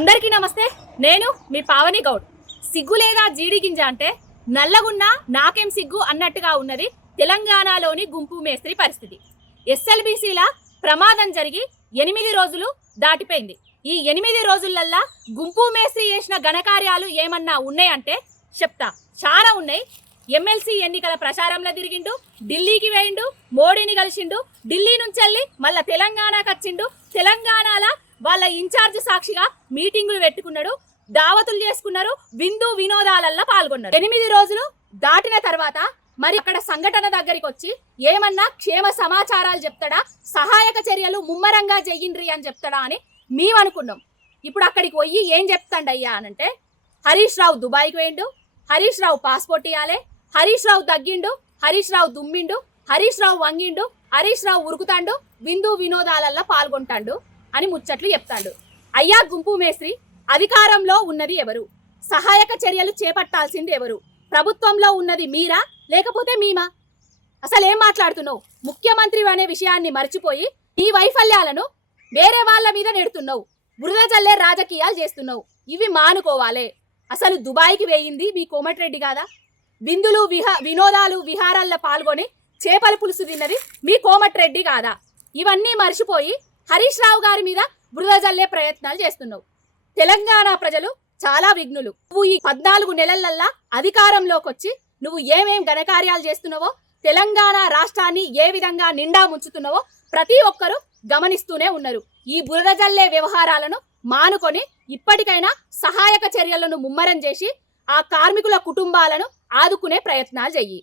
అందరికీ నమస్తే. నేను మీ పావని గౌడ్. సిగ్గు లేదా జీడి గింజ అంటే నల్లగున్నా నాకేం సిగ్గు అన్నట్టుగా ఉన్నది తెలంగాణలోని గుంపు మేస్త్రి పరిస్థితి. ఎస్ఎల్బీసీల ప్రమాదం జరిగి 8 రోజులు దాటిపోయింది. ఈ 8 రోజులల్లా గుంపు మేస్త్రి చేసిన ఘనకార్యాలు ఏమన్నా ఉన్నాయంటే చెప్తా. చాలా ఉన్నాయి. ఎమ్మెల్సీ ఎన్నికల ప్రచారంలో తిరిగిండు, ఢిల్లీకి వేయిండు, మోడీని కలిసిండు, ఢిల్లీ నుంచి వెళ్ళి మళ్ళా తెలంగాణకు వచ్చిండు, తెలంగాణలో వాళ్ళ ఇన్ఛార్జ్ సాక్షిగా మీటింగులు పెట్టుకున్నాడు, దావతులు చేసుకున్నారు, విందు వినోదాలల్లో పాల్గొన్నారు. 8 రోజులు దాటిన తర్వాత మరి అక్కడ సంఘటన దగ్గరికి వచ్చి ఏమన్నా క్షేమ సమాచారాలు చెప్తాడా, సహాయక చర్యలు ముమ్మరంగా చెయ్యిండ్రి అని చెప్తాడా అని మేమనుకున్నాం. ఇప్పుడు అక్కడికి పోయి ఏం చెప్తాండయ్యా అనంటే, హరీష్ రావు దుబాయ్కి వేయండు, హరీష్ రావు పాస్పోర్ట్ ఇవ్వాలి, హరీష్ రావు తగ్గిండు, హరీష్ రావు దుమ్మిండు, హరీష్ రావు వంగిండు, హరీష్ రావు ఉరుకుతాండు, విందు వినోదాలల్లో పాల్గొంటాడు అని ముచ్చట్లు చెప్తాడు. అయ్యా గుంపు మేస్త్రి, అధికారంలో ఉన్నది ఎవరు? సహాయక చర్యలు చేపట్టాల్సింది ఎవరు? ప్రభుత్వంలో ఉన్నది మీరా లేకపోతే మేమా? అసలు ఏం మాట్లాడుతున్నావు? ముఖ్యమంత్రి అనే విషయాన్ని మర్చిపోయి ఈ వైఫల్యాలను వేరే వాళ్ళ మీద నెడుతున్నావు, బురద జల్లే రాజకీయాలు చేస్తున్నావు. ఇవి మానుకోవాలే. అసలు దుబాయ్కి వేయింది మీ కోమటిరెడ్డి కాదా? విందులు వినోదాలు విహారాల్లో పాల్గొని చేపల పులుసు తిన్నది మీ కోమటిరెడ్డి కాదా? ఇవన్నీ మర్చిపోయి హరీష్ రావు గారి మీద బురద జల్లే ప్రయత్నాలు చేస్తున్నావు. తెలంగాణ ప్రజలు చాలా విఘ్నులు. నువ్వు ఈ 14 నెలలల్లా అధికారంలోకి వచ్చి నువ్వు ఏమేం ఘనకార్యాలు చేస్తున్నావో, తెలంగాణ రాష్ట్రాన్ని ఏ విధంగా నిండా ముంచుతున్నావో ప్రతి ఒక్కరూ గమనిస్తూనే ఉన్నారు. ఈ బురద జల్లే వ్యవహారాలను మానుకొని ఇప్పటికైనా సహాయక చర్యలను ముమ్మరం చేసి ఆ కార్మికుల కుటుంబాలను ఆదుకునే ప్రయత్నాలు చెయ్యి.